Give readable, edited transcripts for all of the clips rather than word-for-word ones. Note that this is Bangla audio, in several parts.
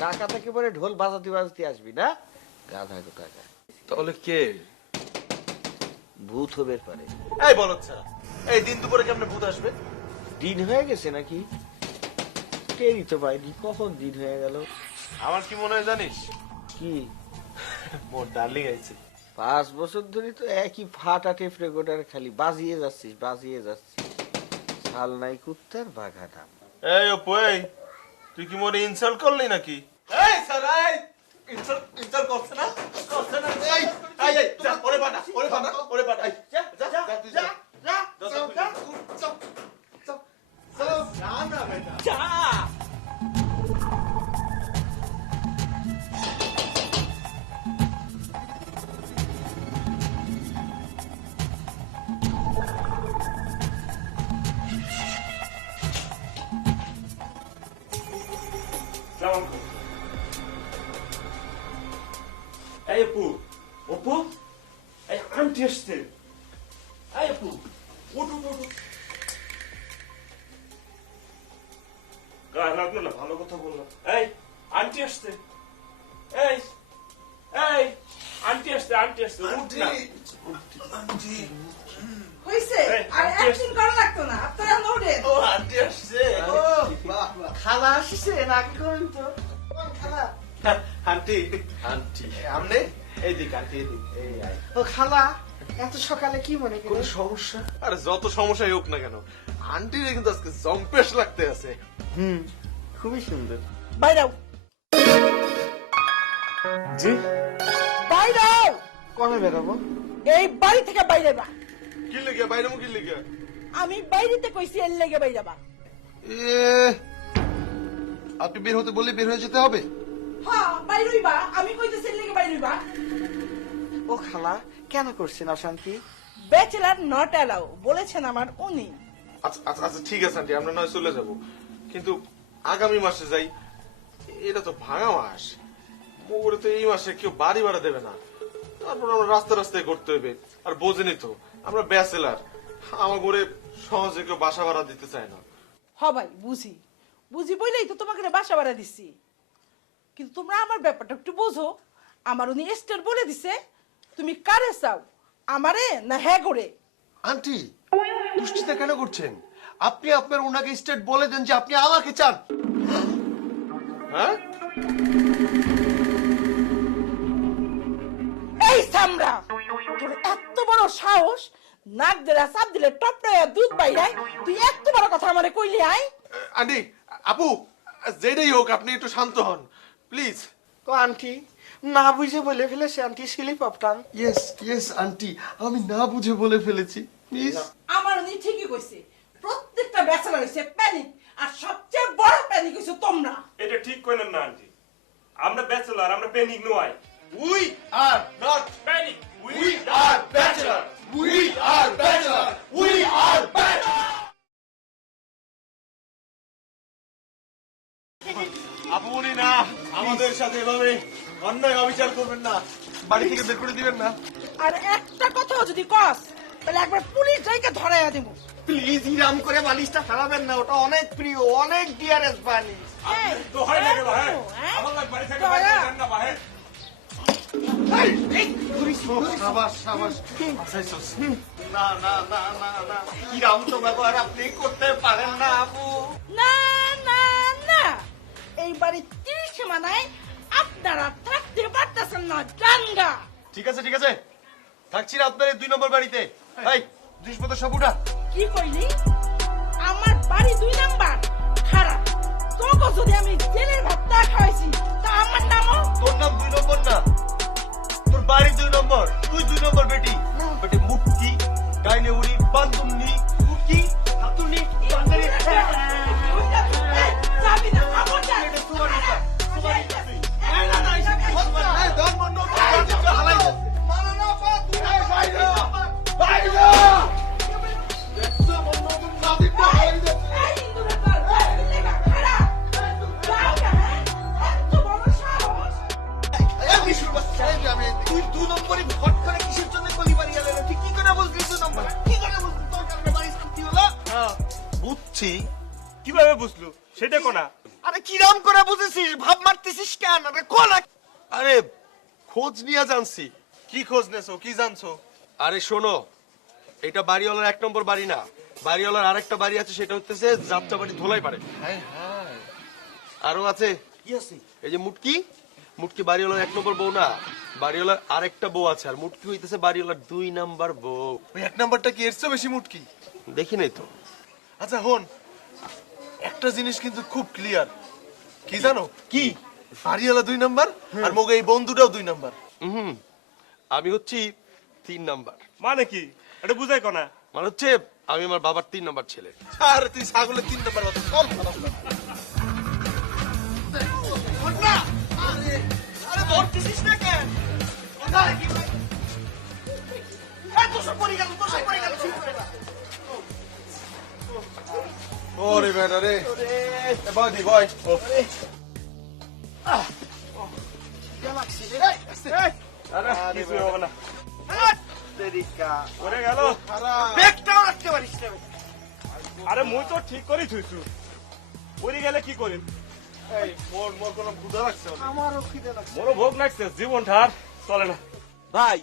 ডাকাত একেবারে ঢোল বাজাতে বাজাতে আসবি না, গাধা কোথাকার। তাহলে কে? ভূত হবে পারে। এই বলচ্ছা, এই দিন দুপুরে কেমনে ভূত আসবে? দিন হয়ে গেছে নাকি? টেরই তো পাইনি কখন দিন হয়ে গেল। আমার কি মনে হয় জানিস? কি? মোর ডার্লিং আইছে। 5 বছর ধরে তো একই ফাটা টেপ রেকর্ডার খালি বাজিয়ে যাচ্ছিস বাজিয়ে যাচ্ছিস। শাল নাই কুত্তার বাঘা নাম। এই অপু, এই তুই কি মোরে ইনসাল্ট করলি নাকি? এই স্যার, এই ইনসাল্ট করছ না? করছ না? এই এই এই যা, ওরে বানা, ওরে বানা, ওরে বানা। এই যা যা যা যা যা যা না বেটা যা। এই অপু, অপু, এই আন্টি আসছে। এই অপু, ওঠো ওঠো। গায়ে লাগলো না, ভালো কথা বললাম। এই আন্টি আসছে। এই এই আন্টি আসছে, আন্টি আসছে। উঠ না আন্টি। হইছে আর অ্যাকশন করা লাগতো না, আপনারা নোডেন। ও আন্টি আসছে। ও বাহ বাহ। খালা আসছে নাকি করেন তো? খালা আন্টি আন্টি আমনে এইদিক আন্টি এইদিক। এই আয়। ও খালা, এত সকালে কি মনে করে? কোনো সমস্যা? আরে যত সমস্যাই হোক না কেন, আন্টির কিন্তু আজকে জম্পেশ লাগতে আছে। খুবই সুন্দর। বাইরাও জি বাইরাও। কবে বেরোবো? এই বাড়ি থেকে বাইরে বা। কি লেগে বাইরে মুখি লেগে? আমি বাইরেতে কইছি এর লেগে বাইরে বা। আপনি বের হতে বললে বের হয়ে যেতে হবে? হ্যাঁ বাইরেই বা, আমি কইতেছি এর লেগে বাইরেই বা। ও খালা, কেন করছেন অশান্তি? ব্যাচেলার নট অ্যালাউ বলেছেন আমার উনি। আচ্ছা আচ্ছা আচ্ছা ঠিক আছে আন্টি, আমরা নয় চলে যাব, কিন্তু আগামী মাসে যাই। এটা তো ভাঙা মাস, মোগরে তো এই মাসে কেউ বাড়ি ভাড়া দেবে না। তারপর আমরা রাস্তা রাস্তায় করতে হবে। আর বোঝেনি তো আমরা ব্যাচেলার, আমার ঘরে সহজে কেউ বাসা ভাড়া দিতে চায় না। হ ভাই বুঝি, বুঝি বলেই তো তোমাকে বাসা ভাড়া দিচ্ছি। কিন্তু তোমরা আমার ব্যাপারটা একটু বোঝো। আমার উনি এস্টেট বলে দিছে, তুমি কারে চাও, আমারে না হ্যাঁ করে? আন্টি দুশ্চিন্তা কেন করছেন? আপনি আপনার ওনাকে স্টেট বলে দেন যে আপনি আমাকে চান। হ্যাঁ এই সামরা, তোর এত বড় সাহস, নাক দিলে চাপ দিলে টপড়ায় দুধ বাইরায়, তুই এত বড় কথা আমারে কইলি? আই আন্টি, আপু, যেটাই হোক আপনি একটু শান্ত হন প্লিজ। ও আন্টি না বুঝে বলে ফেলেছে, aunty slip of tongue. Yes yes aunty, আমি না বুঝে বলে ফেলেছি, প্লিজ। আমার উনি ঠিকই কইছে, প্রত্যেকটা ব্যাচেলার হইছে প্যানিক, আর সবচেয়ে বড় প্যানিক হইছে তোমরা। এটা ঠিক কইলেন না আন্টি, আমরা ব্যাচেলার, আমরা প্যানিক নয়। We are not panic, we are bachelor, we are bachelor, we are bachelor. আপনি না আমাদের সাথে এভাবে অন্যায় অবিচার করবেন না, বাড়ি থেকে বের করে দিবেন না। আর একটা কথাও যদি কস তাহলে একবার পুলিশ যাইকে ধরাইয়া দেব। প্লিজ ইরাম করে বালিশটা ফেলাবেন না, ওটা অনেক প্রিয়, অনেক ডিয়ারেস্ট বালিশ। তো হয় না গেল। হ্যাঁ আমার লাগ বাড়ি থেকে বাইরে যান না বাহে। সাবাস সাবাস। না না না না না, ইরাম তো ব্যবহার আপনি করতে পারেন না আপু। না না না, এই বাড়ির 30 সীমানায় আপনারা থাকতে পারতেছেন না, জানগা। ঠিক আছে থাকছি না আপনার এই 2 নম্বর বাড়িতে। এই জিনিসপত্র সব উঠা। কি কইলি? আমার বাড়ি 2 নাম্বার? খারাপ, তোকে যদি আমি জেলের ভাত না খাওয়াইছি তা আমার নামও। তোর নাম 2 নম্বর না, তোর বাড়ি 2 নম্বর, তুই 2 নম্বর বেটি। বুঝছি। কিভাবে বুঝলো সেটা কোনা? আরে কিরাম করে বুঝেছিস? ভাব মারতেছিস কেন? আরে কোন আরে খোঁজ নিয়ে জানছি। কি খোঁজ নেছো, কি জানছো? আরে শোনো, এটা বাড়িওয়ালার 1 নম্বর বাড়ি না, বাড়িওয়ালার আরেকটা বাড়ি আছে, সেটা হচ্ছে যাত্রাবাড়ি ধোলাই পারে। আরো আছে, কি আছে? এই যে মুটকি, মুটকি বাড়িওয়ালার 1 নম্বর বউ না, বাড়িওয়ালার আরেকটা বউ আছে, আর মুটকি হইতেছে বাড়িওয়ালার 2 নাম্বার বউ। ওই 1 নাম্বারটা কি এর চেয়ে বেশি মুটকি? দেখি নাই তো। আচ্ছা হন, একটা জিনিস কিন্তু খুব ক্লিয়ার। কি জানো? কি? বাড়িওয়ালা 2 নাম্বার, আর মগে এই বন্ধুটাও 2 নাম্বার। হুম, আমি হচ্ছি 3 নাম্বার। মানে কি এটা বুঝাই কোনা? মানে হচ্ছে আমি আমার বাবার 3 নাম্বার ছেলে। আর তুই ছাগলের 3 নাম্বার কথা চল। আরে ধরতেছিস না কেন? ওরে বেটা রে, এ বয় দি বয়। আরে কিছু হবে না। তেরিকা ওরে গেল। ব্যাগটাও রাখতে পারিস না। আরে মুই তো ঠিক করে থুইছু, ওরে গেলে কি করিম? এই মোর মোর কোনো ক্ষুধা লাগছে না। আমারও খিদে লাগছে। মোরও ভোগ লাগছে, জীবন ঠার চলে না। ভাই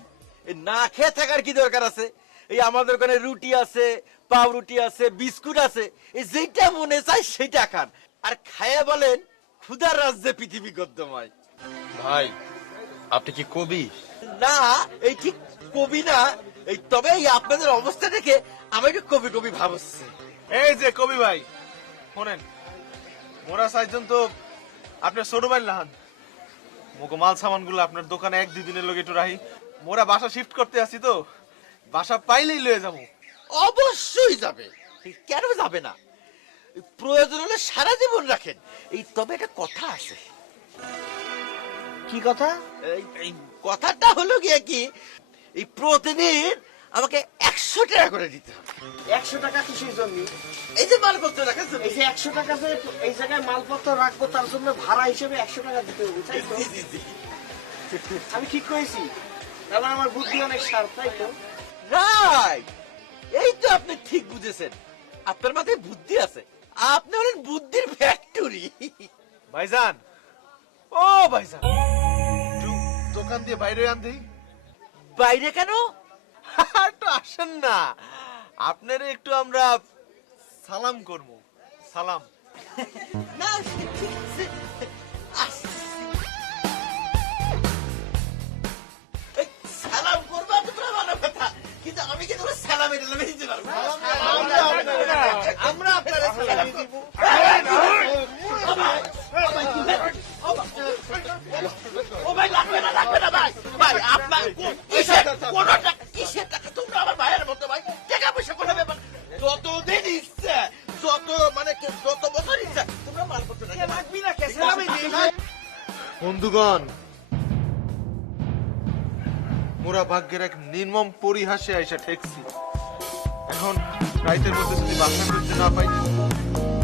এই না খেয়ে থাকার কি দরকার আছে? এই আমাদের ওখানে রুটি আছে, পাউরুটি আছে, বিস্কুট আছে, এই যেটা মনে চায় সেটা খান, আর খায়া বলেন ক্ষুধার রাজ্যে পৃথিবী গদ্যময়। ভাই, আপনি কি কবি? না, এই ঠিক কবি না, এই তবে এই আপনাদের অবস্থা দেখে আমার একটু কবি কবি ভাব হচ্ছে। এই যে কবি ভাই শোনেন, মোরা চাইছেন তো আপনার ছোট ভাই লাহান মোকে মাল সামান গুলো আপনার দোকানে 1-2 দিনের লগে একটু রাখি। মোরা বাসা শিফট করতে আসি তো, বাসা পাইলেই লয়ে যাবো। অবশ্যই যাবে, কেন যাবে না? প্রয়োজন হলে সারা জীবন রাখেন। এই তবে একটা কথা আছে। কি কথা? এই কথাটা হলো গিয়ে কি, এই প্রতিদিন আমাকে 100 টাকা করে দিতে হবে। 100 টাকা কিসের জন্য? এই যে মালপত্র রাখার জন্য। এই যে 100 টাকা যে এই জায়গায় মালপত্র রাখবো তার জন্য ভাড়া হিসেবে 100 টাকা দিতে হবে, তাই তো? জি, জি, জি। আমি ঠিক করেছি? এবার আমার বুদ্ধি অনেক শার্প, তাই তো? রাইট, এই তো আপনি ঠিক বুঝেছেন। আপনার মাথায় বুদ্ধি আছে, আপনি হলেন বুদ্ধির ফ্যাক্টরি। ভাইজান, ও ভাইজান, একটু দোকান দিয়ে বাইরে আন দেই। বাইরে কেন? একটু আসেন না, আপনারে একটু আমরা সালাম করবো। সালাম। না ঠিক আছে, আসছি। এই, সালাম করবো তো ভালো কথা, কিন্তু আমি কিন্তু সালাম এটা দিতে পারবো না। আমরা আপনারা সালামি দিব। ও ভাই, লাগবে না ভাই। ভাই আপনার কোনটা কিসের টাকা? তোমরা আমার ভাইয়ের মতো ভাই, টাকা পয়সা কোনো ব্যাপার। যতদিন ইচ্ছা, যত মানে যত বছর ইচ্ছা তোমরা মালপত্র লাগবি না, কে সালামি দিই। বন্ধুগণ, মোরা ভাগ্যের এক নির্মম পরিহাসে আইসা ঠেকছি। এখন রাইতের মধ্যে যদি বাসা করতে না পাই,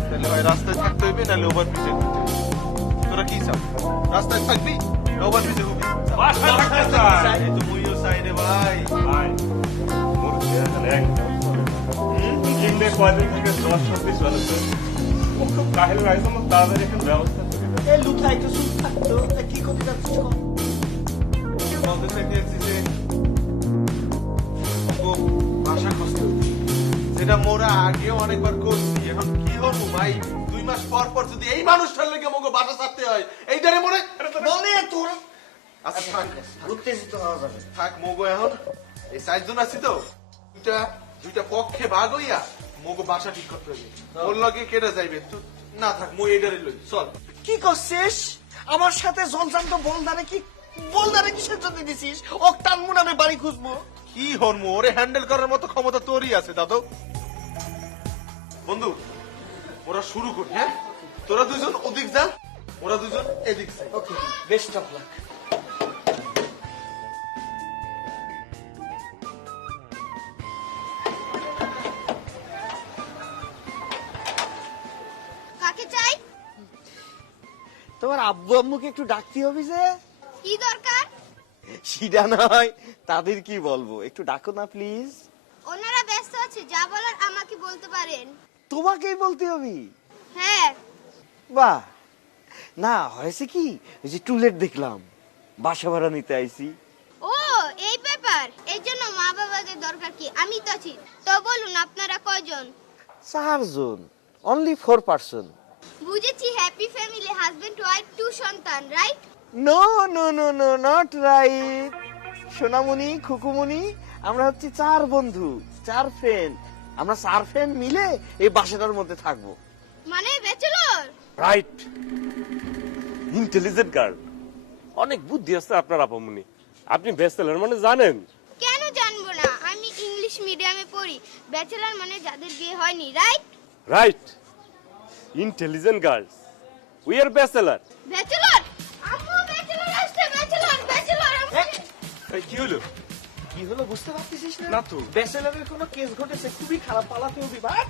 তাহলে হয় রাস্তায় থাকতে হইবে, নাহলে ওভারব্রিজে ঘুরতে হইবে। তোরা কি চাও? রাস্তায় থাকবি না ওভারব্রিজে ঘুরবি? বাসায় থাকতে চাই। এই তো মুইও চাই রে ভাই। ভাই, মোর খেয়াল এক কিনলে কয়দিন থেকে জ্বর সর্দি চলেছে। ও খুব কাহিল লাগছে, আমার তাড়াতাড়ি এখন ব্যবস্থা করে দাও। এই লুথা একটু চুপ থাকতো, তা কি করতে যাচ্ছিস? বলতে চাইতেছি যে ও বাসা খুঁজতে হইবে। যেটা মোরা আগেও অনেকবার করছি। এখন কি করবো ভাই? 2 মাস পর পর যদি এই মানুষটার লেগে মোকে বাসা ছাড়তে হয়, এইটারে মনে বলে তোর আচ্ছা থাক, উত্তেজিত হওয়া যাবে। থাক মোগো। এখন এই 4 জন আছি তো, দুইটা পক্ষে ভাগ হইয়া মোগো বাসা ঠিক করতে হবে। ওর লগে কেটে যাইবে তুই না, থাক মই এইটারে লই চল। কি করছিস আমার সাথে? জলজান্ত বলদারে কিসের জন্য দিছিস? ওক টানমু না, আমি বাড়ি খুঁজবো। কি হরমু? ওরে হ্যান্ডেল করার মতো ক্ষমতা তোরই আছে দাদু। বন্ধু, ওরা শুরু করি। হ্যাঁ, তোরা 2 জন ওদিক যা, ওরা 2 জন এদিক যাই। ওকে, বেস্ট অফ লাক। কাকে চাই? তোমার আব্বু আম্মুকে একটু ডাকতে হবে যে। কি দরকার? সেটা নয়, তাদের কি বলবো, একটু ডাকো না প্লিজ। ওনারা ব্যস্ত আছে, যা বলার আমাকে বলতে পারেন। তোমাকেই বলতে হবে? হ্যাঁ। বাহ, না হয়েছে কি, ওই যে টুলেট দেখলাম, বাসা ভাড়া নিতে আইছি। ও এই ব্যাপার, এই জন্য মা বাবাদের দরকার কি, আমি তো আছি। তো বলুন আপনারা কয়জন? 4 জন, অনলি 4 পার্সন। বুঝেছি, হ্যাপি ফ্যামিলি, হাজবেন্ড ওয়াইফ 2 সন্তান, right? No no no no, not right. সোনামণি, খুকুমণি, আমরা হচ্ছে 4 বন্ধু, 4 ফ্রেন্ড। আমরা 4 ফ্রেন্ড মিলে এই বাসাটার মধ্যে থাকবো। মানে ব্যাচেলর? Right, intelligent girl. অনেক বুদ্ধি আছে আপনার আপামনি। আপনি ব্যাচেলর মানে জানেন? কেন জানবো না, আমি ইংলিশ মিডিয়ামে পড়ি। ব্যাচেলর মানে যাদের বিয়ে হয়নি, right? Right, intelligent girls, we are bachelor. Bachelor? আম্মু ব্যাচেলর আসছে, ব্যাচেলর ব্যাচেলর। কি হলো? কি হলো বুঝতে পারতেছিস না তো। ব্যাচেলরের কোনো কেস ঘটেছে, খুবই খারাপ, পালাতে হবে। ভাগ,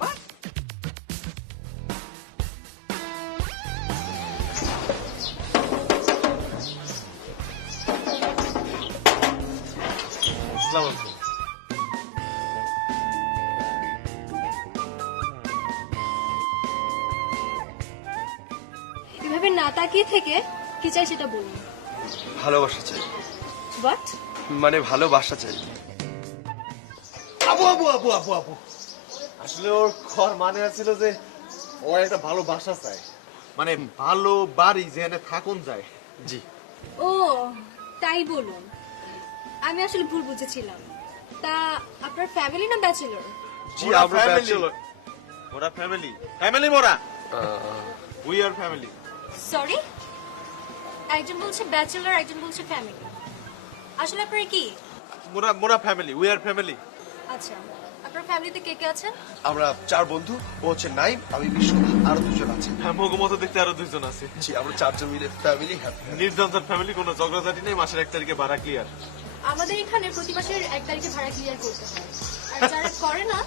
ভাগ। আসসালামু আলাইকুম। এভাবে না তাকিয়ে থেকে কি চাই সেটা বলুন। ভালোবাসা চাই, হোয়াট? মানে ভালোবাসা চাই। আবু আবু আবু আবু আবু, আসলে ওর ঘর মানে ছিল যে ও একটা ভালো বাসা চায়, মানে ভালো বাড়ি যেখানে থাকুন যায়। জি। ও তাই বলুন, আমি আসলে ভুল বুঝেছিলাম। তা আপনার ফ্যামিলি না ব্যাচেলর? জি, ওরা আমরা family। ব্যাচেলর। ওরা ফ্যামিলি, ফ্যামিলি মোরা, উই আর ফ্যামিলি। সরি, একজন বলছে ব্যাচেলর, একজন বলছে ফ্যামিলি। আসলে আপনার কি? মোরা মোরা ফ্যামিলি, উই আর ফ্যামিলি। আচ্ছা, আপনার ফ্যামিলিতে কে কে আছেন? আমরা 4 বন্ধু, ও হচ্ছে নাইম, আমি বিষ্ণু, আরো 2 জন আছে। হ্যাঁ, মতো দেখতে আরো 2 জন আছে। জি, আমরা 4 জন মিলে ফ্যামিলি হ্যাপি। নির্জনজার ফ্যামিলি, কোনো ঝগড়াঝাটি নেই, মাসের 1 তারিখে ভাড়া ক্লিয়ার। আমাদের এখানে প্রতি মাসের 1 তারিখে ভাড়া ক্লিয়ার করতে হয়, আর যারা করে না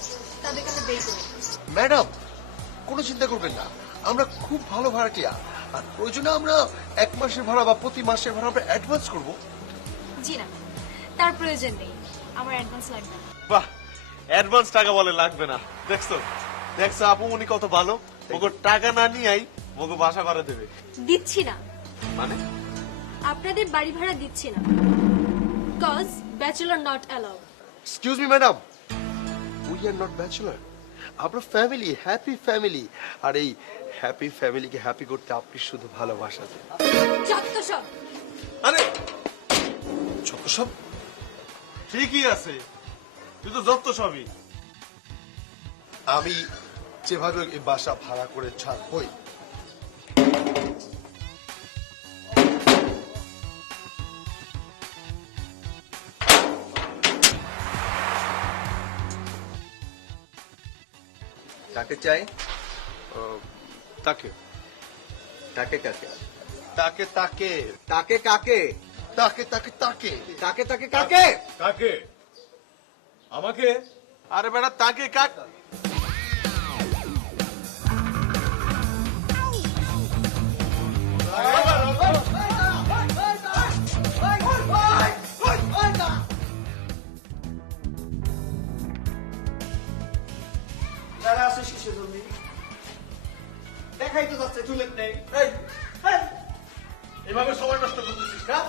তাদেরকে আমরা বের করি। ম্যাডাম, কোনো চিন্তা করবেন না, আমরা খুব ভালো ভাড়া ক্লিয়ার, আর প্রয়োজনে আমরা 1 মাসের ভাড়া বা প্রতি মাসের ভাড়া আমরা অ্যাডভান্স করবো। জি না, তার প্রয়োজন নেই, আমার অ্যাডভান্স লাগবে না। বাহ, অ্যাডভান্স টাকা বলে লাগবে না। দেখছো দেখছো আপু উনি কত ভালো, ওকে টাকা না নিয়েই ওকে বাসা ভাড়া দেবে। দিচ্ছি না, মানে আপনাদের বাড়ি ভাড়া দিচ্ছি না, cause bachelor not allowed. Excuse me madam, we are not bachelor, আমরা ফ্যামিলি, হ্যাপি ফ্যামিলি, আর এই হ্যাপি ফ্যামিলিকে হ্যাপি করতে আপনি শুধু ভালোবাসা দেন। যত সব। আরে যত সব ঠিকই আছে, তুই তো যত সবই। আমি যেভাবে এই বাসা ভাড়া করে ছাড়বই। কাকে চাই? তাকে কাকে কাকে? তাকে তাকে কাকে কাকে? তাকে তাকে তাকে কাকে তাকে কাকে? কাকে আমাকে? আরে বেটা তাকে কাক। যারা আছে শিশু জমি দেখাই তো যাচ্ছে, টুলেট নেই। এভাবে সময় নষ্ট করতেছিস না?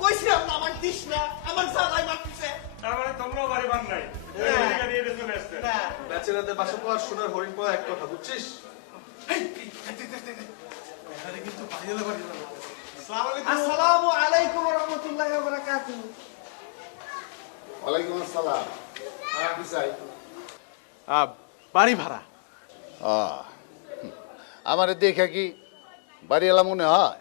কইছিলাম না আমার দিস না, আমার জানাই মারতেছে। তার মানে তোমরাও বাড়ি বান নাই, নিয়ে চলে আসছে। ব্যাচেলারদের বাসা পাওয়া সোনার হরিণ পাওয়া এক কথা, বুঝছিস? আসসালামু আলাইকুম ওয়া রাহমাতুল্লাহি ওয়া বারাকাতুহু। ওয়ালাইকুম আসসালাম। কি চাই? বাড়ি ভাড়া। আমারে দেখে কি বাড়িওয়ালা মনে হয়?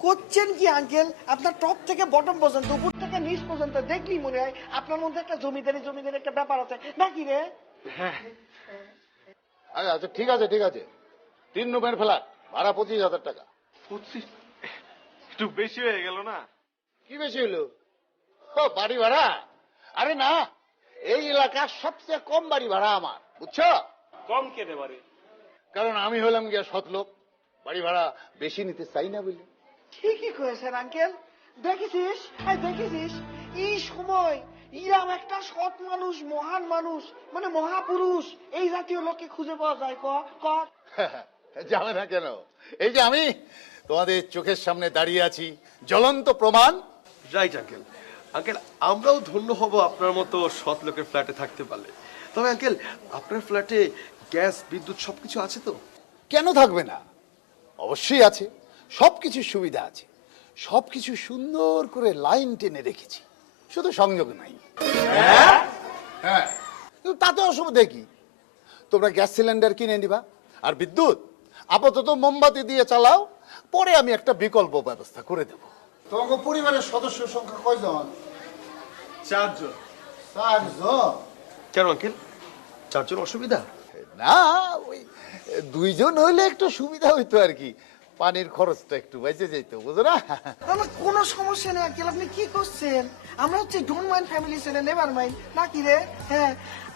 করছেন কি আঙ্কেল, আপনার টপ থেকে বটম পর্যন্ত, উপর থেকে নিচ পর্যন্ত দেখলি মনে হয় আপনার মধ্যে একটা জমিদারি একটা ব্যাপার আছে নাকি রে? আচ্ছা ঠিক আছে ঠিক আছে, 3 রুমের ফ্ল্যাট, ভাড়া 25,000 টাকা। একটু বেশি হয়ে গেল না? কি বেশি হলো? ও বাড়ি ভাড়া? আরে না, এই এলাকার সবচেয়ে কম বাড়ি ভাড়া আমার, বুঝছো? কম কেটে পারে, কারণ আমি হলাম গিয়া সৎ লোক, বাড়ি ভাড়া বেশি নিতে চাই না বলে। ঠিকই কয়েছেন আঙ্কেল। দেখেছিস এই সময় ইরাম একটা সৎ মানুষ, মহান মানুষ, মানে মহাপুরুষ, এই জাতীয় লোককে খুঁজে পাওয়া যায়? ক ক যাবে না কেন? এই যে আমি তোমাদের চোখের সামনে দাঁড়িয়ে আছি, জ্বলন্ত প্রমাণ। Right uncle. আঙ্কেল, আমরাও ধন্য হব আপনার মতো সৎ লোকের ফ্ল্যাটে থাকতে পারলে। তবে আঙ্কেল, আপনার ফ্ল্যাটে গ্যাস, বিদ্যুৎ সবকিছু আছে তো? কেন থাকবে না? অবশ্যই আছে, সবকিছুর সুবিধা আছে, সবকিছু সুন্দর করে লাইন টেনে রেখেছি, শুধু সংযোগ নাই। হ্যাঁ, কিন্তু তাতে অসুবিধা কি? তোমরা গ্যাস সিলিন্ডার কিনে নিবা, আর বিদ্যুৎ আপাতত মোমবাতি দিয়ে চালাও, পরে আমি একটা বিকল্প ব্যবস্থা করে দেব। তোমাকে পরিবারের সদস্য সংখ্যা কয়জন? 4 জন। 4 জন? কেন আঙ্কেল, 4 জন অসুবিধা? না, ওই 2 জন হইলে একটু সুবিধা হইতো আর কি, পানির খরচটা একটু বেঁচে যেত, বুঝো না? আমার কোনো সমস্যা নেই আঙ্কেল, আপনি কি করছেন? আমরা হচ্ছে ডোন্ট মাইন্ড ফ্যামিলি ছেলে, নেভার মাইন্ড নাকি রে? হ্যাঁ,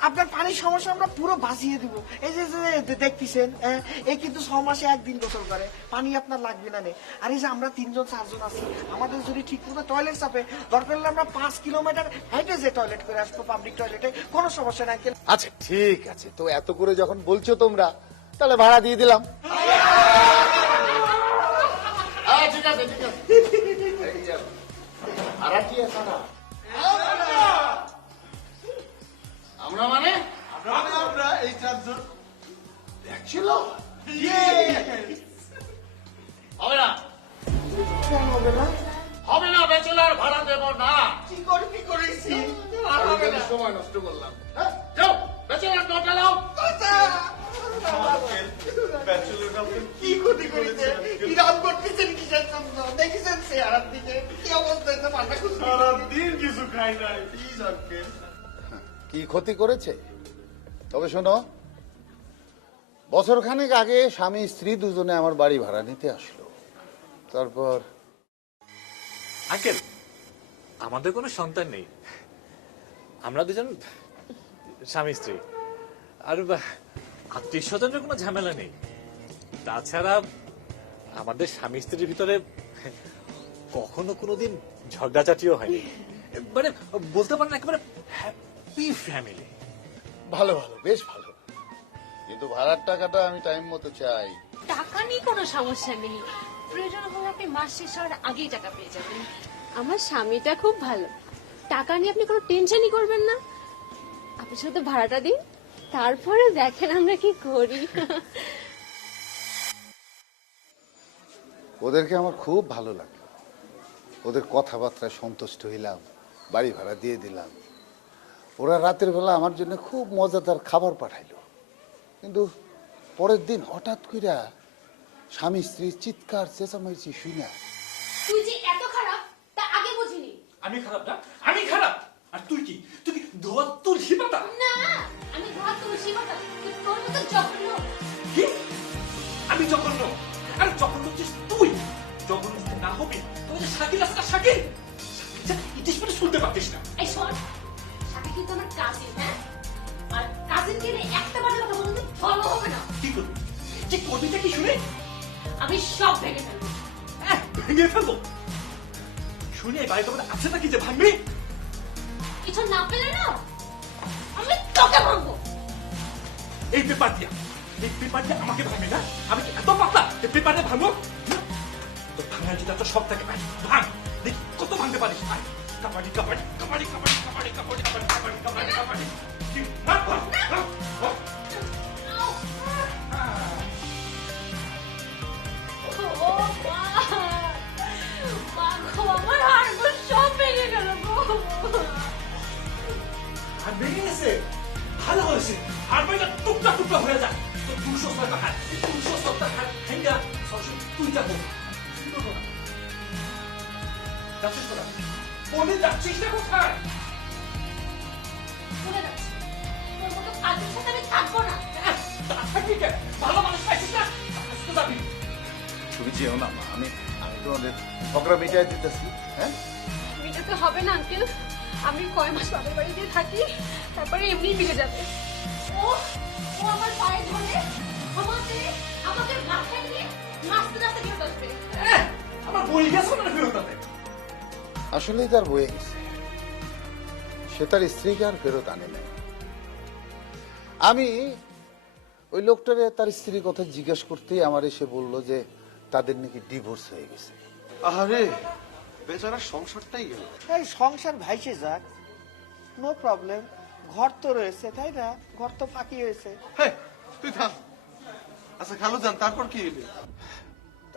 আপনার পানির সমস্যা আমরা পুরো বাঁচিয়ে দিব। এই যে যে দেখতেছেন, হ্যাঁ, এই কিন্তু 6 মাসে 1 দিন গোসল করে, পানি আপনার লাগবে না নে। আর এই যে আমরা 3 জন 4 জন আছি, আমাদের যদি ঠিক মতো টয়লেট চাপে, দরকার হলে আমরা 5 কিলোমিটার হেঁটে যে টয়লেট করে আসবো পাবলিক টয়লেটে, কোনো সমস্যা নাই আঙ্কেল। আচ্ছা ঠিক আছে, তো এত করে যখন বলছো তোমরা, তাহলে ভাড়া দিয়ে দিলাম। ঠিক আছে, ঠিক আছে। ভাড়া কি আছে না? আমরা মানে আমরা এই 4 জন। ছিল হবে না, কেন হবে না? হবে না, ব্যাচেলার ভাড়া দেব না। কি করেছি? আমি সময় নষ্ট করলাম। হ্যাঁ, যাও, ব্যাচেলার নট এলাও। কি ক্ষতি করেছে? ইরাম করতেছেন কিসের জন্য? দেখেছেন চেহারার দিকে কি অবস্থা হয়েছে? মাথা খুশি দিন কিছু খাই নাই, প্লিজ আঙ্কেল। কি ক্ষতি করেছে? তবে শোনো, বছরখানেক আগে স্বামী স্ত্রী দুজনে আমার বাড়ি ভাড়া নিতে আসলো। তারপর আঙ্কেল, আমাদের কোনো সন্তান নেই, আমরা দুজন স্বামী স্ত্রী, আর আত্মীয় স্বজনের কোনো ঝামেলা নেই। তাছাড়া আমাদের স্বামী স্ত্রীর ভিতরে কখনো কোনোদিন ঝগড়াঝাটিও হয়নি, মানে বলতে পারেন একেবারে হ্যাপি ফ্যামিলি। ভালো ভালো, বেশ ভালো, কিন্তু ভাড়ার টাকাটা আমি টাইম মতো চাই। টাকা নিয়ে কোনো সমস্যা নেই, প্রয়োজন হলে আপনি মাস শেষ হওয়ার আগেই টাকা পেয়ে যাবেন। আমার স্বামীটা খুব ভালো, টাকা নিয়ে আপনি কোনো টেনশনই করবেন না। আপনি শুধু ভাড়াটা দিন, তারপরে দেখেন আমরা কি করি। ওদেরকে আমার খুব ভালো লাগলো, ওদের কথাবার্তায় সন্তুষ্ট হইলাম, বাড়ি ভাড়া দিয়ে দিলাম। ওরা রাতের বেলা আমার জন্য খুব মজাদার খাবার পাঠাইলো, কিন্তু পরের দিন হঠাৎ কইরা স্বামী স্ত্রীর চিৎকার চেঁচামেচি শুনে। তুই যে এত খারাপ তা আগে বুঝিনি। আমি খারাপ না, আমি খারাপ, আর তুই কি ধোয়া তুলসী পাতা? না, আমি ধোয়া তুলসী পাতা, তোর মতো জঘন্য। কি? আমি জঘন্য? আরে জঘন্য হচ্ছিস তুই। জঘন্য না হবে তুই যে শাকিল আসটা শাকিল, ইতিস মানে শুনতে পারতিস না। এই শোন, সাথে কিন্তু আমার কাজিন, হ্যাঁ, আর কাজিন কে একটা বাজে কথা বলতে ভালো হবে না। কি করবি? কি করবিটা কি শুনে? আমি সব ভেঙে ফেলবো। ভেঙে ফেলবো? শুনে এই বাড়িতে আমাদের আছে নাকি যে ভাঙবি? কিছু না পেলে না আমি তোকে ভাঙবো। এই পেপার দিয়া আমাকে ভাঙবি না? আমি কি এত পাতলা এই পেপারে ভাঙবো? তো ভাঙার যদি এত শখ থাকে ভাই ভাঙ, দেখি কত ভাঙতে পারিস। ভাই কাবাডি কাবাডি কাবাডি কাবাডি কাবাডি কাবাডি কাবাডি কাবাডি কাবাডি কাবাডি না ভাঙ না। ও মা, মা গো, আমার হাড়গুলো সব ভেঙে গেল গো। আর ভেঙে গেছে? ভালো হয়েছে, আর ভাইটা টুকরা টুকরা হয়ে যায়। তো 200 টাকা 200 টাকা ভেঙে সরাসরি তুই যাবো যাচ্ছিস কোথায়? বলে যাচ্ছিস না কোথায়? ভুলে যাচ্ছি, তোর মতো কাজের সাথে আমি থাকবো না। থাকবি কেন? ভালো মানুষ পাইছিস না, আসতে যাবি। তুমি যেও না মা, আমি তোমাদের ঝগড়া মিটাই দিতেছি। হ্যাঁ, মিটাতে হবে না আঙ্কেল, আমি কয় মাস বাবার বাড়িতে থাকি, তারপরে এমনি মিটে যাবে। ও ও আমার পায়ে ধরে আমাকে মাথায় নিয়ে নাচতে নাচতে ফেরত আসবে। আমার বই গেছে না ফেরত আনতে। আসলেই তার বয়ে গেছে, সে তার স্ত্রীকে আর ফেরত আনে নাই। আমি ওই লোকটারে তার স্ত্রীর কথা জিজ্ঞেস করতেই আমার এসে বলল যে তাদের নাকি ডিভোর্স হয়ে গেছে। আরে বেচারা সংসারটাই গেল। এই সংসার ভাইসে যাক, নো প্রবলেম, ঘর তো রয়েছে তাই না, ঘর তো ফাঁকি হয়েছে। হ্যাঁ তুই থাম। আচ্ছা খালু যান, তারপর কি হইলো?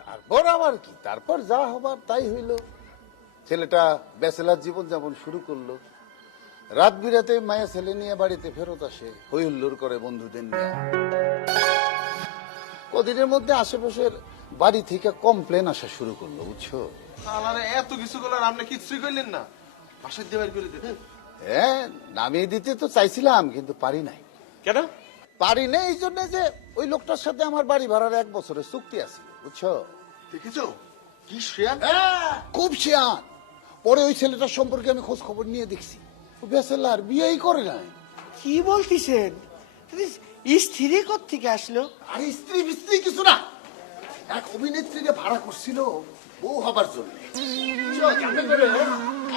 তারপর আবার কি, তারপর যা হবার তাই হইল। ছেলেটা ব্যাচেলার জীবন যেমন শুরু করলো, রাত বিরাতে মায়া ছেলে নিয়ে বাড়িতে ফেরত আসে, হই হুল্লোড় করে বন্ধুদের নিয়ে। কদিনের মধ্যে আশেপাশের বাড়ি থেকে কমপ্লেন আসা শুরু করলো, বুঝছো? শালারে এত কিছু করলেন, আপনি কিছুই কইলেন না, বাসায় দিয়ে বাইর করে দিলেন। হ্যাঁ, নামিয়ে দিতে তো চাইছিলাম কিন্তু পারি নাই। কেন? পারি না এই জন্য যে ওই লোকটার সাথে আমার বাড়ি ভাড়ার 1 বছরের চুক্তি আছে, বুঝছো? দেখেছো কি শ্রেয়ান? খুব শিয়ান। পরে ওই ছেলেটার সম্পর্কে আমি খোঁজ খবর নিয়ে দেখছি, ও ব্যাচেলার, বিয়েই করে নাই। কি বলতেছেন? স্ত্রী কোত্থেকে আসলো? আরে স্ত্রী বিস্ত্রী কিছু না, এক অভিনেত্রীকে ভাড়া করছিল বউ হবার জন্য। যাতে করে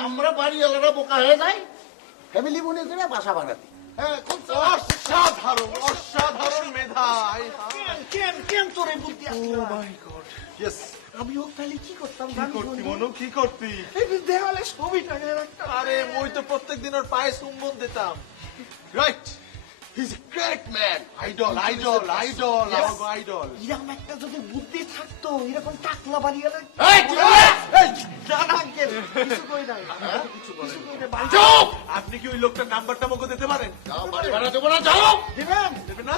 আমরা বাড়িওয়ালারা বোকা হয়ে যাই, ফ্যামিলি মনে করে বাসা বানাতে। হ্যাঁ, খুব অসাধারণ অসাধারণ মেধা। কেন তোরে বুদ্ধি আসলো? ইয়েস, আমি ও তাহলে কি করতাম? কি করতি মনু, কি করতি? এই যে দেওয়ালে ছবি টাঙিয়ে রাখতাম। আরে মই তো প্রত্যেকদিন ওর পায়ে চুম্বন দিতাম। Right, he is a great man. Idol idol idol, আমার আইডল। এরকম একটা যদি বুদ্ধি থাকতো, এরকম টাকলা বাড়িয়ে না না আঙ্কেল, কিছু কই নাই, কিছু বলেন। চুপ! আপনি কি ওই লোকটার নাম্বারটা আমাকে দিতে পারেন? বাড়ি ভাড়া দেবো না, যাও। দিবেন? দেবেন না?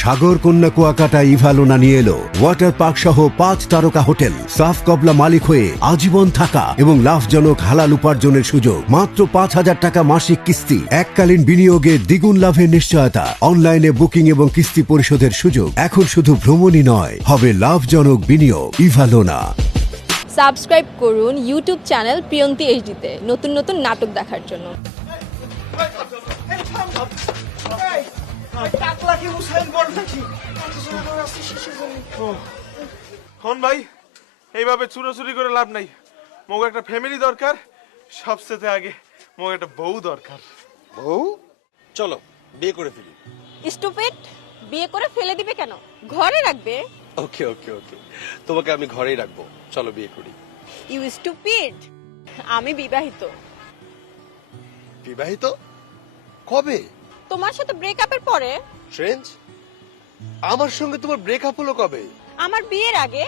সাগর কন্যা কুয়াকাটা ইভালোনা নিয়ে এলো ওয়াটার পার্ক সহ 5 তারকা হোটেল, সাফ কবলা মালিক হয়ে আজীবন থাকা এবং লাভজনক হালাল উপার্জনের সুযোগ। মাত্র 5,000 টাকা মাসিক কিস্তি, এককালীন বিনিয়োগে দ্বিগুণ লাভের নিশ্চয়তা, অনলাইনে বুকিং এবং কিস্তি পরিশোধের সুযোগ। এখন শুধু ভ্রমণই নয়, হবে লাভজনক বিনিয়োগ। ইভালোনা। সাবস্ক্রাইব করুন ইউটিউব চ্যানেল প্রিয়ন্তি এইচডিতে নতুন নতুন নাটক দেখার জন্য। টাকলা কি উসাইন বল নাকি? শেষে হন ভাই, এইভাবে চুরোচুরি করে লাভ নাই। মোকে একটা ফ্যামিলি দরকার, সবচেয়ে আগে মোকে একটা বউ দরকার। বউ? চলো বিয়ে করে ফেলি। স্টুপিড, বিয়ে করে ফেলে দিবে কেন? ঘরে রাখবে। ওকে ওকে ওকে, তোমাকে আমি ঘরেই রাখবো, চলো বিয়ে করি। ইউ স্টুপিড, আমি বিবাহিত। বিবাহিত? কবে? তোমার সাথে ব্রেকআপের পরে। ট্রেন্স, আমার সঙ্গে তোমার ব্রেকআপ হলো কবে? আমার বিয়ের আগে।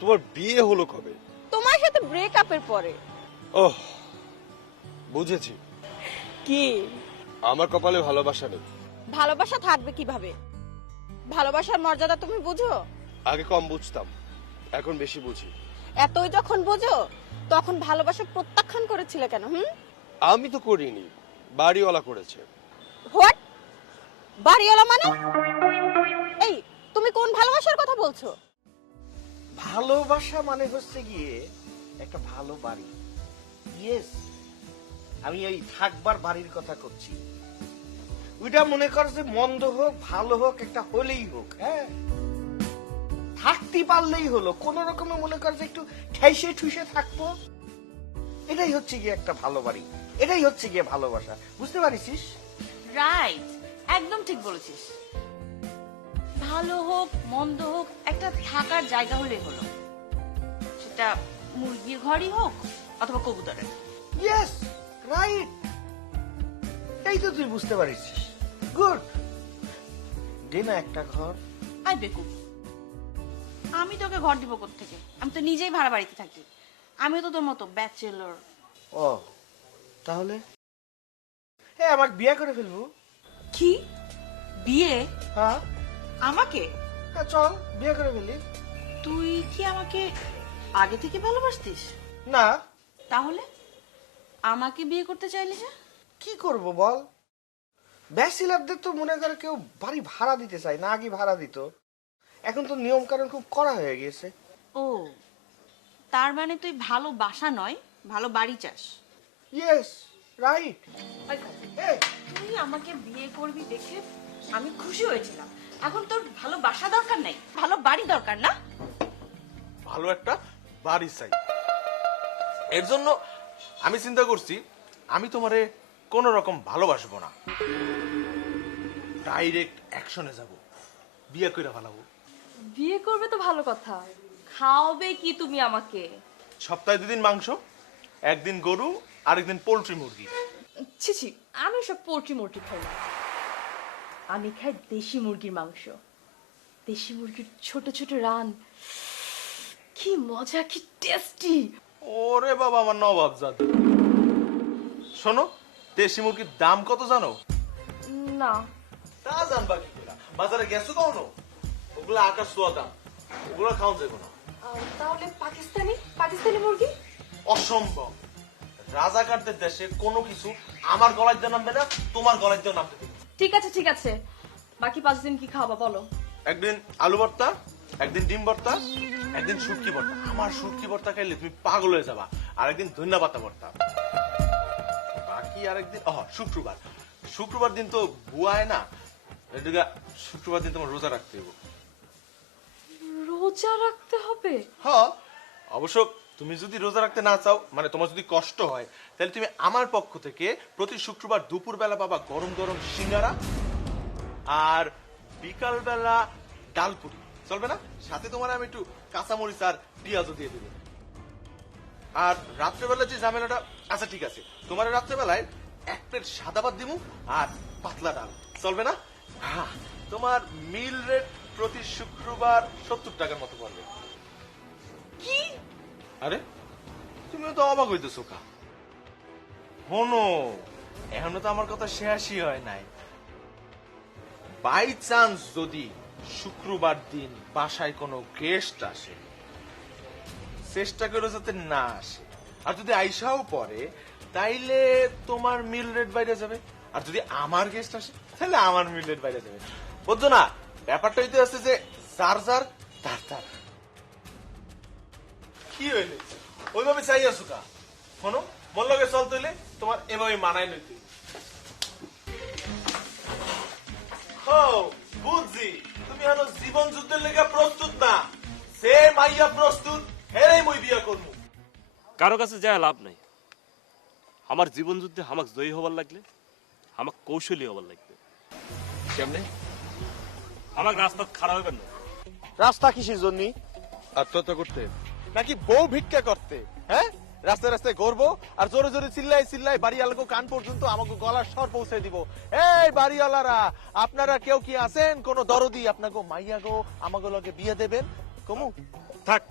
তোমার বিয়ে হলো কবে? তোমার সাথে ব্রেকআপের পরে। ওহ, বুঝেছি। কি? আমার কপালে ভালোবাসা নেই। ভালোবাসা থাকবে কিভাবে? ভালোবাসার মর্যাদা তুমি বুঝো? আগে কম বুঝতাম, এখন বেশি বুঝি। এতই যখন বুঝো, তখন ভালোবাসা প্রত্যাখ্যান করেছিলে কেন? আমি তো করিনি, বাড়িওয়ালা করেছে। হোয়াট? বাড়িওয়ালা মানে? এই, তুমি কোন ভালোবাসার কথা বলছো? ভালোবাসা মানে হচ্ছে গিয়ে একটা ভালো বাড়ি। ইয়েস, আমি এই থাকবার বাড়ির কথা করছি। ওইটা মনে কর যে মন্দ হোক ভালো হোক, একটা হলেই হোক, হ্যাঁ, থাকতে পারলেই হলো। কোন রকমে মনে কর যে একটু ঠেসে ঠুসে থাকবো, এটাই হচ্ছে গিয়ে একটা ভালো বাড়ি, এটাই হচ্ছে গিয়ে ভালোবাসা। বুঝতে পারিস? রাইট, একদম ঠিক বলেছিস। ভালো হোক মন্দ হোক, একটা থাকার জায়গা হলেই হলো, সেটা মুরগির ঘরই হোক অথবা কবুতরের। ইয়েস, রাইট, এই তো তুই বুঝতে পারিস। গুড, দে না একটা ঘর। আই বেকুব, আমি তোকে ঘর দিব কোত্থেকে? আমি তো নিজেই ভাড়া বাড়িতে থাকি। আমিও তো তোর মতো ব্যাচেলর। ও তাহলে হ্যাঁ, আমাকে বিয়ে করে ফেলবো। কি বিয়ে? হ্যাঁ আমাকে? হ্যাঁ, চল বিয়ে করে ফেলি। তুই কি আমাকে আগে থেকে ভালোবাসতিস? না। তাহলে আমাকে বিয়ে করতে চাইলি যে? কি করব বল, ব্যাচেলারদের তো মনে করে কেউ বাড়ি ভাড়া দিতে চায় না, আগে ভাড়া দিত। এখন তো নিয়ম কানুন খুব কড়া হয়ে গেছে। ও, তার মানে তুই ভালো বাসা নয়, ভালো বাড়ি চাস। Yes, right. তুই আমাকে বিয়ে করবি দেখে আমি খুশি হয়েছিলাম। এখন তোর ভালো বাসা দরকার নাই, ভালো বাড়ি দরকার না? ভালো একটা বাড়ি চাই। এর জন্য আমি চিন্তা করছি আমি তোমারে কোন রকম ভালোবাসবো না, ডাইরেক্ট অ্যাকশনে যাব, বিয়ে কইরা ফেলাবো। বিয়ে করবে তো ভালো কথা, খাওয়াবে কি তুমি আমাকে? সপ্তাহে 2 দিন মাংস, একদিন গরু, আরেকদিন পোল্ট্রি মুরগি। ছি ছি, আমি সব পোল্ট্রি মুরগি খাই না। আমি খাই দেশি মুরগির মাংস। দেশি মুরগির ছোট ছোট রান, কি মজা, কি টেস্টি। ওরে বাবা, আমার নবাব জাদু। শোনো, দেশি মুরগির দাম কত জানো? না। তা জানবা কি করে? বাজারে গেছো কখনো? ওগুলো আকাশ ছোঁয়া দাম, ওগুলো খাওয়া যাবে না। তাহলে পাকিস্তানি মুরগি? অসম্ভব। রাজাকারদের দেশে কোনো কিছু আমার গলায় দিয়ে নামবে না, তোমার গলায় দিয়ে নামবে। ঠিক আছে ঠিক আছে, বাকি 5 দিন কি খাওয়াবা বলো? একদিন আলু ভর্তা, একদিন ডিম ভর্তা, একদিন শুটকি ভর্তা। আমার শুটকি ভর্তা খাইলে তুমি পাগল হয়ে যাবা। আর একদিন ধনিয়া পাতা ভর্তা। বাকি আরেকদিন শুক্রবার। শুক্রবার দিন তো বুয়ায় না, এদিকে শুক্রবার দিন তোমার রোজা রাখতে হবে। রোজা রাখতে হবে? হ্যাঁ, অবশ্য তুমি যদি রোজা রাখতে না চাও, মানে তোমার যদি কষ্ট হয়, তাহলে তুমি আমার পক্ষ থেকে প্রতি শুক্রবার দুপুর বেলা পাবা গরম গরম সিঙ্গারা, আর বিকাল বেলা ডালপুরি। চলবে না? সাথে তোমার আমি একটু কাঁচামরিচ আর পেঁয়াজও দিয়ে দেবো। আর রাত্রেবেলা যে ঝামেলাটা, আচ্ছা ঠিক আছে, তোমার রাত্রেবেলায় 1 প্লেট সাদা ভাত দিমু আর পাতলা ডাল। চলবে না? হ্যাঁ, তোমার মিল রেট প্রতি শুক্রবার 70 টাকার মতো পড়বে। কি? আরে তুমিও তো অবাক হইতেছো কা? শোনো, এখনো তো আমার কথা শেষই হয় নাই। বাই চান্স যদি শুক্রবার দিন বাসায় কোনো গেস্ট আসে, চেষ্টা করে যাতে না আসে। আর যদি আইসাও পরে, তাইলে তোমার মিল রেট বাইরে যাবে। আর যদি আমার গেস্ট আসে, তাহলে আমার মিল রেট বাইরে যাবে। বুঝছো না? ব্যাপারটা হইতে আসছে যে যার যার তার তার। কি হইলে ওইভাবে চাই আসো কা? শোনো, মন লগে চলতে হইলে তোমার এভাবে মানায় নিতে। বুঝছি, তুমি হলো জীবন যুদ্ধের লেগে প্রস্তুত না। সে মাইয়া প্রস্তুত, হেরেই মই বিয়া করবো। কারো কাছে যায় লাভ নাই। আমার জীবন যুদ্ধে আমাকে জয়ী হবার লাগলে আমাকে কৌশলী হবার লাগবে। কেমনে? আমাকে রাস্তা খারাপ হইবেন না। রাস্তা কিসের জন্য? আত্মহত্যা করতে নাকি বউ ভিক্ষা করতে? হ্যাঁ, রাস্তায় রাস্তায় ঘুরবো আর জোরে জোরে চিল্লাই চিল্লাই বাড়িওয়ালাকে কান পর্যন্ত আমাকে গলার স্বর পৌঁছে দিব। এই বাড়িওয়ালারা, আপনারা কেউ কি আছেন কোন দরদি আপনাকে মাইয়া গো আমাকে লগে বিয়ে দেবেন? কমু থাক,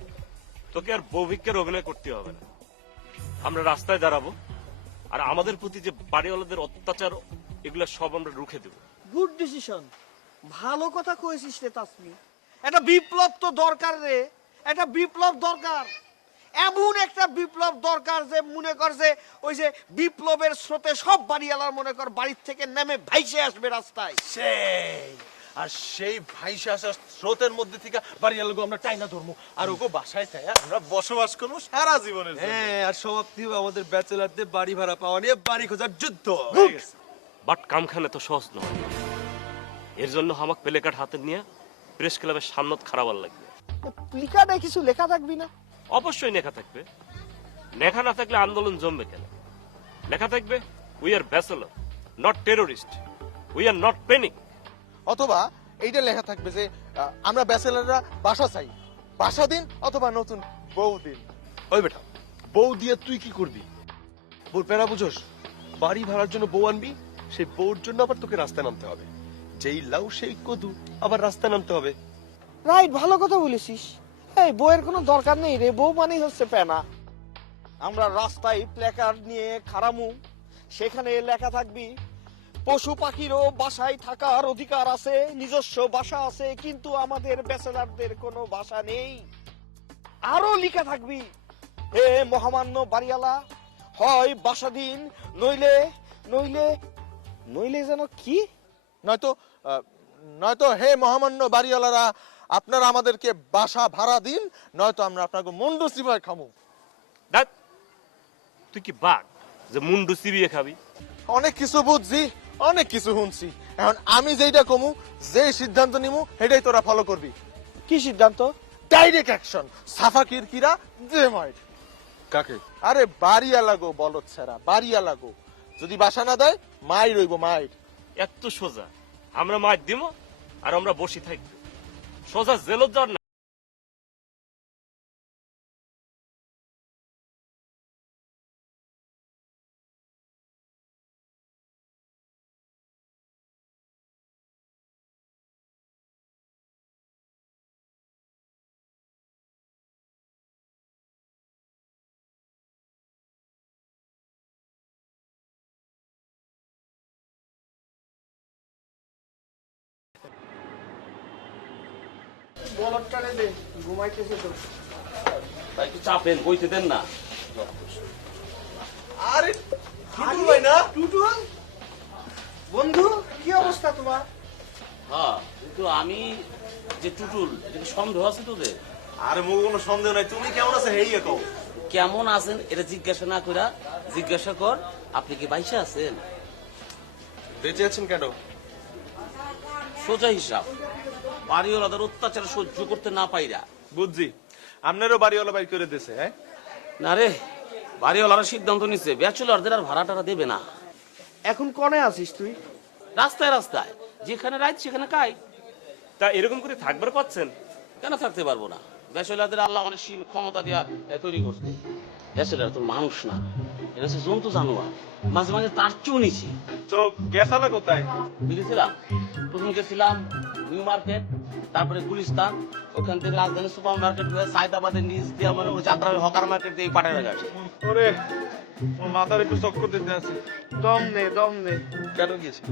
তোকে আর বউ ভিক্ষার অভিনয় করতে হবে না। আমরা রাস্তায় দাঁড়াবো, আর আমাদের প্রতি যে বাড়িওয়ালাদের অত্যাচার, এগুলো সব আমরা রুখে দেব। গুড ডিসিশন, ভালো কথা কইছিস রে তাসমি। একটা বিপ্লব তো দরকার রে, একটা বিপ্লব দরকার। এমন একটা বিপ্লব দরকার যে মনে কর যে ওই যে বিপ্লবের স্রোতে সব বাড়িওয়ালার মনে কর বাড়ির থেকে নেমে ভাইসে আসবে রাস্তায়। সেই আর সেই ভাইসা আসা স্রোতের মধ্যে থেকে বাড়িওয়ালাকে আমরা টাইনা ধরবো, আর ওকে বাসায় চাই আমরা বসবাস করবো সারা জীবনের জন্য। হ্যাঁ, আর সমাপ্তি হবে আমাদের ব্যাচেলারদের বাড়ি ভাড়া পাওয়া নিয়ে বাড়ি খোঁজার যুদ্ধ। বাট কামখানে তো সহজ নয়। এর জন্য আমাকে প্লেকার্ড হাতে নিয়ে প্রেস ক্লাবের সামনত খারাপ লাগবে। প্লিকার্ডে কিছু লেখা থাকবি না? অবশ্যই লেখা থাকবে। লেখা না থাকলে আন্দোলন জমবে কেন? লেখা থাকবে, we are bachelor, not terrorist, we are not panic. অথবা এইটা লেখা থাকবে যে আমরা ব্যাচেলাররা বাসা চাই, বাসা দিন অথবা নতুন বউ দিন। ওই বেটা, বউ দিয়ে তুই কি করবি? বউর প্যারা বুঝোস? বাড়ি ভাড়ার জন্য বউ আনবি, সেই বউর জন্য আবার তোকে রাস্তায় নামতে হবে। যেই লাউ সেই কদু, আবার রাস্তায় নামতে হবে। রাইট, ভালো কথা বলেছিস। এই বউয়ের কোনো দরকার নেই রে, বউ মানেই হচ্ছে পেনা। আমরা রাস্তায় প্ল্যাকার্ড নিয়ে খারামু, সেখানে লেখা থাকবি পশু পাখিরও বাসায় থাকার অধিকার আছে, নিজস্ব বাসা আছে, কিন্তু আমাদের ব্যাচেলারদের কোনো বাসা নেই। আরো লেখা থাকবি, হে মহামান্য বাড়িওয়ালা, হয় বাসা দিন, নইলে নইলে নইলে যেন কি, নয়তো হে মহামান্য বাড়িওয়ালারা, আপনারা আমাদেরকে বাসা ভাড়া দিন, নয়তো আমরা আপনাকে মুন্ডু চিবায় খামু। দেখ, তুই কি বাঘ যে মুন্ডু চিবিয়ে খাবি? অনেক কিছু বুঝছি, অনেক কিছু শুনছি, এখন আমি যেটা কমু, যে সিদ্ধান্ত নিমু, সেটাই তোরা ফলো করবি। কি সিদ্ধান্ত? ডাইরেক্ট অ্যাকশন, সাফা কিরকিরা, জেমাইট। কাকে? আরে বাড়িওয়ালা গো, বলদ ছাড়া বাড়িওয়ালা গো। যদি বাসা না দেয় মাই রইব, মাইর। এত সোজা আমরা মার দিব আর আমরা বসে থাকবো? সোজা জেলত যাওয়ার না। বলদটারে দে, ঘুমাইতেছে তো। ভাই একটু চাপেন, বইতে দেন না। আরে টুটুল ভাই না? টুটুল বন্ধু, কি অবস্থা তোমার? হ্যাঁ, কিন্তু আমি যে টুটুল, এটা কি সন্দেহ আছে তোদের? আরে মোর কোনো সন্দেহ নাই, তুমি কেমন আছো হেই কও। কেমন আছেন এটা জিজ্ঞাসা না কইরা জিজ্ঞাসা কর আপনি কি বাইসে আছেন? বেঁচে আছেন কেন? সোজা হিসাব, বাড়িওয়ালাদের অত্যাচার সহ্য করতে না পাইরা। বুঝছি, আপনারও বাড়িওয়ালা বাড়ি করে দিছে। হ্যাঁ না রে, বাড়িওয়ালারা সিদ্ধান্ত নিচ্ছে ব্যাচেলরদের আর ভাড়া টাড়া দেবে না। এখন কনে আছিস তুই? রাস্তায় রাস্তায়, যেখানে রাইত সেখানে কাই। তা এরকম করে থাকবার পাচ্ছেন? কেন থাকতে পারবো না? ব্যাচেলরদের আল্লাহ অনেক ক্ষমতা দিয়া তৈরি করছে। ব্যাচেলর তো মানুষ না, এটা হচ্ছে জন্তু জানোয়ার। মাঝে মাঝে তার চেয়েও নিছি। তো গেছালা কোথায়? বুঝেছিলাম, প্রথম গেছিলাম নিউ মার্কেট, তারপরে গুলিস্তান, ওখান থেকে রাজধানী সুপার মার্কেট হয়ে সায়দাবাদের নিচ দিয়ে আমার ওই যাত্রার হকার মার্কেট দিয়ে পাঠানো গেছে। ওরে ওর মাথার একটু চক্কর দিতে আছে। দম নে, দম নে। কেন গেছি?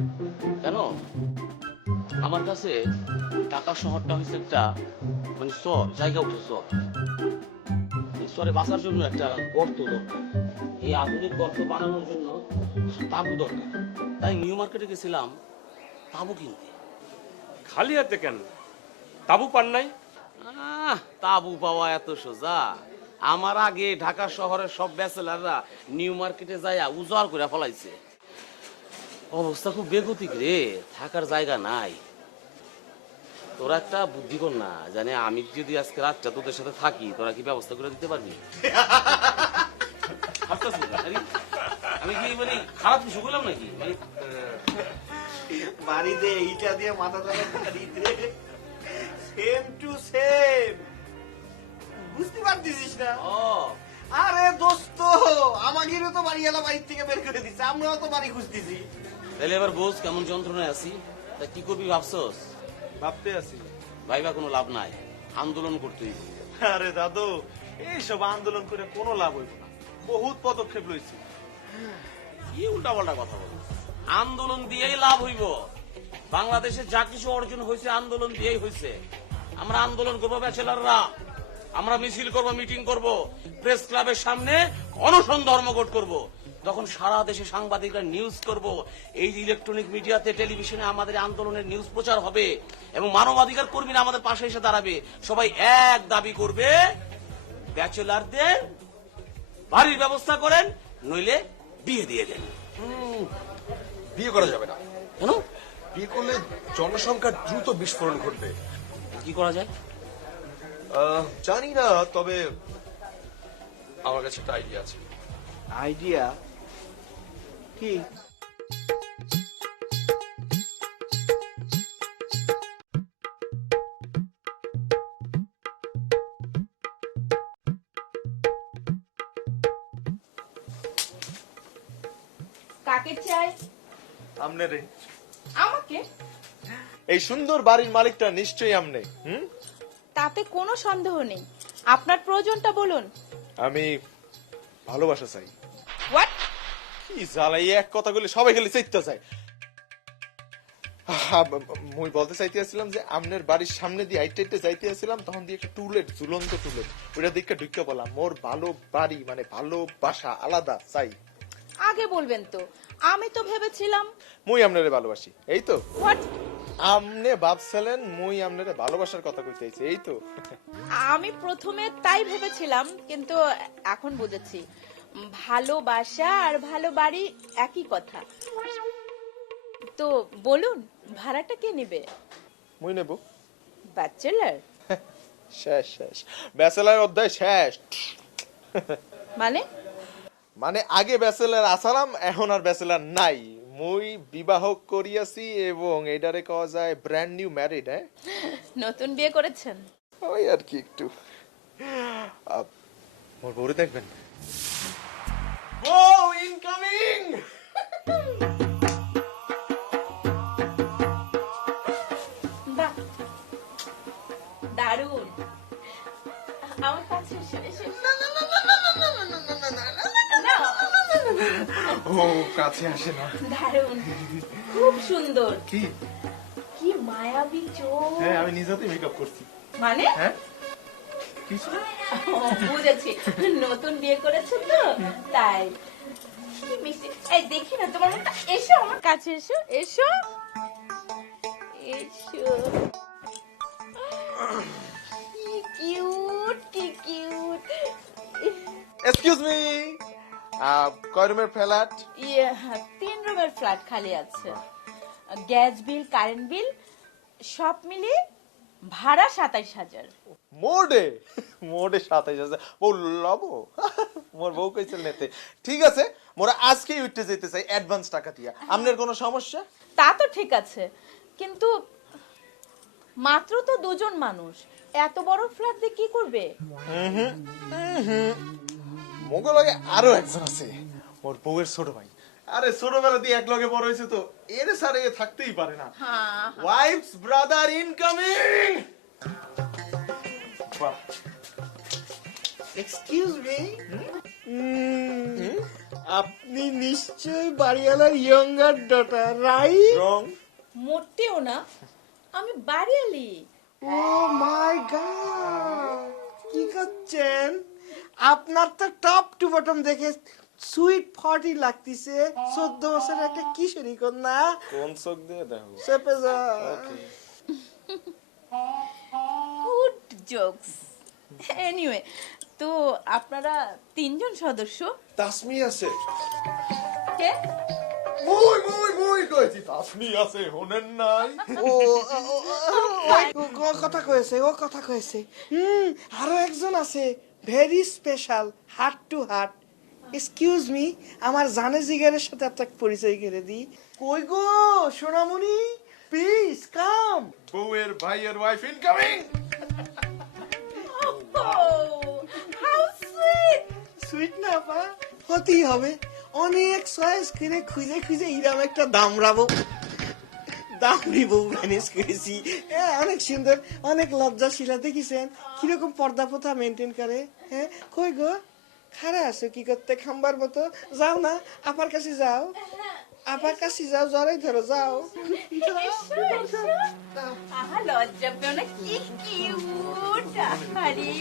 কেন? আমার কাছে ঢাকা শহরটা হচ্ছে একটা মানে চর, জায়গা উঠে চর। এই চরে বাঁচার জন্য একটা গর্ত দরকার। এই আধুনিক গর্ত বানানোর জন্য তাঁবু দরকার। তাই নিউ মার্কেটে গেছিলাম তাঁবু কিনতে। খালি হাতে কেন? তাবু পান নাই? তাঁবু পাওয়া এত সোজা? আমার আগে ঢাকা শহরের সব ব্যাচেলাররা নিউ মার্কেটে যাইয়া উজাড় করে ফলাইছে। অবস্থা খুব বেগতিক রে, থাকার জায়গা নাই। তোরা একটা বুদ্ধি কর না, জানে আমি যদি আজকে রাতটা তোদের সাথে থাকি, তোরা কি ব্যবস্থা করে দিতে পারবি? আমি কি মানে খারাপ কিছু বললাম নাকি? বাড়িতে এইটা দিয়ে মাথা ধরে সেম টু সেম। বুঝতে পারতেছিস না? আরে দোস্ত, আমাদেরও তো বাড়িওয়ালা বাড়ি থেকে বের করে দিচ্ছে, আমরাও তো বাড়ি খুঁজতেছি। তাহলে এবার বোঝ কেমন যন্ত্রণায় আছি। তা কি করবি ভাবছস? ভাবতে আছি। ভাইবা কোনো লাভ নাই, আন্দোলন করতেই। আরে দাদু, এইসব আন্দোলন করে কোনো লাভ হইব না। বহুত পদক্ষেপ লইছি। কি উল্টা পাল্টা কথা বল? আন্দোলন দিয়েই লাভ হইব। বাংলাদেশে যা কিছু অর্জন হয়েছে আন্দোলন দিয়েই হয়েছে। আমরা আন্দোলন করবো ব্যাচেলাররা, আমরা মিছিল করব, মিটিং করব, প্রেস ক্লাবের সামনে অনশন ধর্মঘট করব। তখন সারা দেশে সাংবাদিকরা নিউজ করব, এই ইলেকট্রনিক মিডিয়াতে টেলিভিশনে আমাদের আন্দোলনের নিউজ প্রচার হবে এবং মানবাধিকার কর্মীরা আমাদের পাশে এসে দাঁড়াবে। সবাই এক দাবি করবে, ব্যাচেলারদের বাড়ির ব্যবস্থা করেন, নইলে বিয়ে দিয়ে দেন। বিয়ে করা যাবে না। কেন? বিয়ে করলে জনসংখ্যার দ্রুত বিস্ফোরণ ঘটবে। কি করা যায়? জানি না, তবে আমার কাছে একটা আইডিয়া আছে। আইডিয়া কি? কাকে চাই? আমনে রে। আমাকে? এই সুন্দর বাড়ির মালিকটা নিশ্চয়ই আমনে। তাতে কোনো সন্দেহ নেই। আপনার প্রয়োজনটা বলুন। আমি ভালোবাসা চাই। হোয়াট? কি জ্বালাই এক কথা বলে সবাই গেলে চাইতে চায়। মুই বলতে চাইতেছিলাম যে আমনের বাড়ির সামনে দিয়ে আইতে যাইতে আসছিলাম, তখন দিয়ে একটা টুলেট, ঝুলন্ত টুলেট, ওইটা দেখে ঢুকে বললাম মোর ভালো বাড়ি মানে ভালোবাসা আলাদা চাই। আগে বলবেন তো, আমি তো ভেবেছিলাম মুই আমনেরে ভালোবাসি, এই তো। হোয়াট? আমনে ভাবছিলেন মুই আমনেরে ভালোবাসার কথা কইতেছি, এই তো। আমি প্রথমে তাই ভেবেছিলাম, কিন্তু এখন বুঝেছি ভালোবাসা আর ভালো বাড়ি একই কথা। তো বলুন, ভাড়াটা কে নেবে? মুই নেব। ব্যাচেলার? শেষ শেষ, ব্যাচেলার অধ্যায় শেষ। মানে মানে আগে ব্যাচেলার আসালাম, এখন আর ব্যাচেলার নাই। মুই বিবাহ করিয়াছি এবং এটারে কওয়া যায় ব্র্যান্ড নিউ ম্যারিড। হ্যাঁ, নতুন বিয়ে করেছেন? ওই আর কি একটু। মোর বউরে দেখবেন। বউ ইনকামিং। বাহ, দারুণ। আমার কাছে এসো, এসো, এসো। না। ও কাছে আসে না। দারুণ, খুব সুন্দর। কি কি মায়াবী চোখ। হ্যাঁ, আমি নিজেতেই মেকআপ করছি। মানে হ্যাঁ, কিছু ও, বুঝেছি, নতুন বিয়ে করেছো তো তাই। কি মিষ্টি। এই দেখি না তোমার মুখটা। এসো আমার কাছে, এসো, এসো, এসো। কি কিউট, কি কিউট। এক্সকিউজ মি, কয় রুমের ফ্ল্যাট? ইয়ে, 3 রুমের ফ্ল্যাট খালি আছে। গ্যাস বিল, কারেন্ট বিল সব মিলিয়ে ভাড়া 27,000। মোডে 27,000। বউ লব মোর বউ কইছিল নেতে। ঠিক আছে, মোরা আজকেই উঠতে যেতে চাই অ্যাডভান্স টাকা দিয়া। আপনার কোনো সমস্যা? তা তো ঠিক আছে, কিন্তু মাত্র তো 2 জন মানুষ, এত বড় ফ্ল্যাট দিয়ে কি করবে? মোগল আগে আরো একজন আছে, মোর বউয়ের ছোট ভাই। আরে ছোটবেলা দিয়ে এক লগে বড় হয়েছে তো এর সারে থাকতেই পারে না। Wife's brother incoming. বাহ, এক্সকিউজ মি, আপনি নিশ্চয়ই বাড়িওয়ালার ইয়ঙ্গার ডটার, রাইট? রং। মোটেও না, আমি বাড়িয়ালি। ও মাই গড, কি করছেন? আপনার তো টপ টু বটম দেখে সুইট 40 লাগতেছে। 14 বছরের একটা কিশোরী কন্যা। কোন চোখ দিয়ে দেখো? চেপে যা। Good jokes. এনিওয়ে, তো আপনারা 3 জন সদস্য? তাসমি আছে। কে? মুই কইছি তাসমি আছে, হোনেন নাই? ও কথা কয়েছে, ও কথা কয়েছে। আরো একজন আছে, very special, heart to heart. Excuse me, আমার জানে জিগারের সাথে আপনাকে পরিচয় করে দিই। কই গো সোনামণি, প্লিজ কাম। বউয়ের ভাইয়ের wife incoming. How sweet. Sweet না পা, হতেই হবে। অনেক চয়েস করে খুঁজে খুঁজে ইরাম একটা দামড়ি বউ ম্যানেজ করেছি। অনেক সুন্দর, অনেক লজ্জাশীলা। দেখিছেন কিরকম পর্দা প্রথা মেনটেন করে? হ্যাঁ, কই গো খাড়া আছো কি করতে খাম্বার মতো? যাও না, আপার কাছে যাও, আপার কাছে যাও, জড়াই ধরো, যাও। আহা, লজ্জা পেও না, কি কিউট। আরে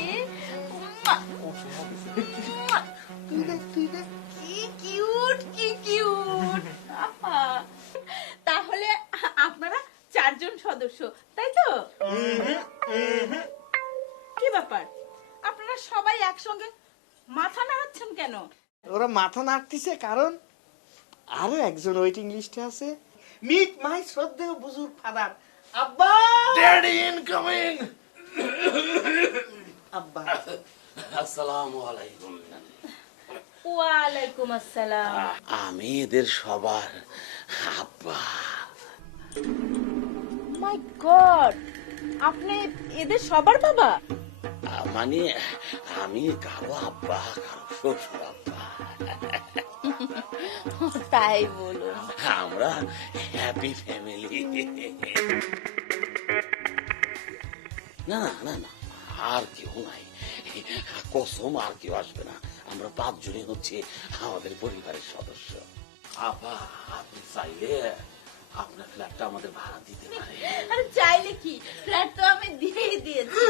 কি কিউট, কি কিউট। তাহলে আপনারা 4 জন সদস্য, তাই তো? কি ব্যাপার, আপনারা সবাই একসঙ্গে মাথা নাড়াচ্ছেন কেন? ওরা মাথা নাড়তিছে কারণ আরো একজন ওয়েটিং লিস্টে আছে। মিট মাই শ্রদ্ধেয় বুজুর্গ ফাদার, আব্বা। Daddy incoming. আব্বা। আসসালামু আলাইকুম। ওয়ালাইকুম আসসালাম। আমি এদের সবার আব্বা। মাই গড, আপনি এদের সবার বাবা? মানে আমি কারো আব্বা, কারো শ্বশুর আব্বা। তাই বলুন। আমরা হ্যাপি ফ্যামিলি। না না না, আর কেউ নাই, কসম আর কেউ আসবে না। আমরা 5 জনই হচ্ছে আমাদের পরিবারের সদস্য। আপা, আপনি চাইলে আপনার ফ্ল্যাটটা আমাদের ভাড়া দিতে পারেন। আরে চাইলে কি, ফ্ল্যাট তো আমি দিয়েই দিয়েছি।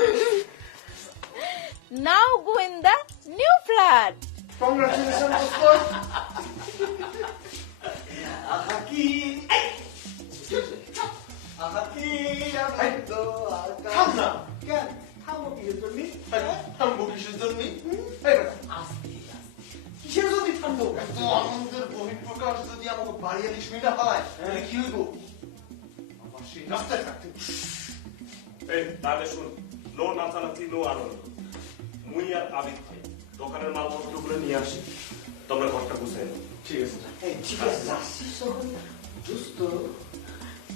Now go in the new flat. Congratulation দোস্ত। কিসের জন্য থামবো? এত আনন্দের বহিঃপ্রকাশ যদি আমাকে বাড়িয়ালি শুনে ফেলায় তাহলে কি হইব? আমার সেই রাস্তায় থাকতে। এই তাহলে শুন, নো নাচানাচি, নো আনন্দ। মুই আর আবিদ ভাই দোকানের মালপত্রগুলো নিয়ে আসি, তোমরা ঘরটা গুছাই নাও। ঠিক আছে এই ঠিক আছে যাচ্ছিস যখন দোস্ত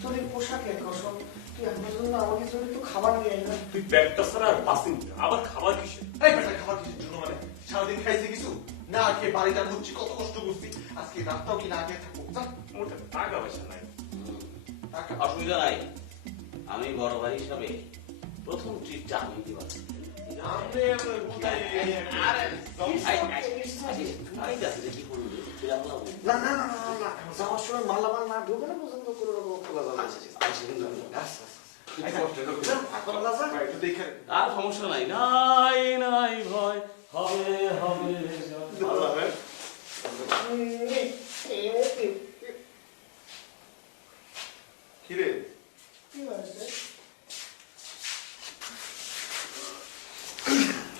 তোর এই পোশাকের কসম তুই আমার জন্য আমাকে জন্য একটু খাবার নিয়ে আয় না। তুই ব্যাগটা ছাড়া আর বাসিং আবার খাবার কিসে? এই বেটা খাবার কিসের জন্য মানে সারাদিন খাইছে কিছু না খেয়ে বাড়িটা ঘুরছি কত কষ্ট করছি আজকে রাতটাও কি না খেয়ে থাকবো যা। মোটা টাকা পয়সা নাই। টাকা অসুবিধা নাই, আমি বড় ভাই হিসাবে প্রথম ট্রিটটা আমি দিতে পারছি। আপনি আপনার কোথায় আরে আমি যাচ্ছি যে কি করবি তুই আমলা না না না না না যাওয়ার সময় মালামাল না ঢুকে না পছন্দ করে খোলা যাবে। একটু দেখে আর সমস্যা নাই, নাই নাই ভয় হবে হবে ভালো হবে। কিরে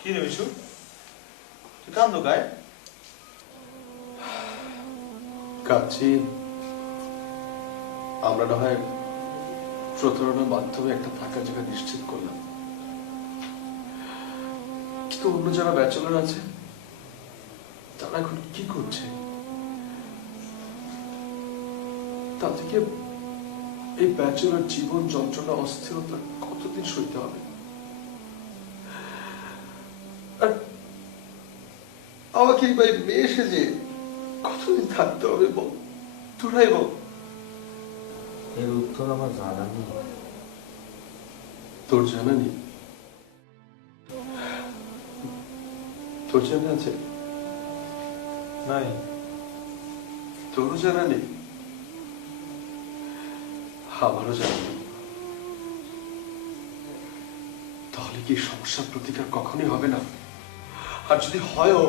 কি রে বিশু তুই কান্দো গায়ে? কাচ্ছি আমরা না হয় প্রতারণার মাধ্যমে একটা থাকার জায়গা নিশ্চিত করলাম, কিন্তু অন্য যারা ব্যাচেলর আছে তারা এখন কি করছে? তা থেকে এই ব্যাচেলর জীবন যন্ত্রণা অস্থিরতা কতদিন সইতে হবে? আর আমাকে এই মেয়ে সেজে কতদিন থাকতে হবে বল? তোরাই বল। এর উত্তর আমার জানা নেই। তোর জানা নেই? তোর জানা আছে? নাই। তোরও জানা নেই? আমারও জানা নেই। তাহলে কি সমস্যার প্রতিকার কখনোই হবে না? আর যদি হয়ও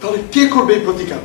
তাহলে কে করবে এই প্রতিকার?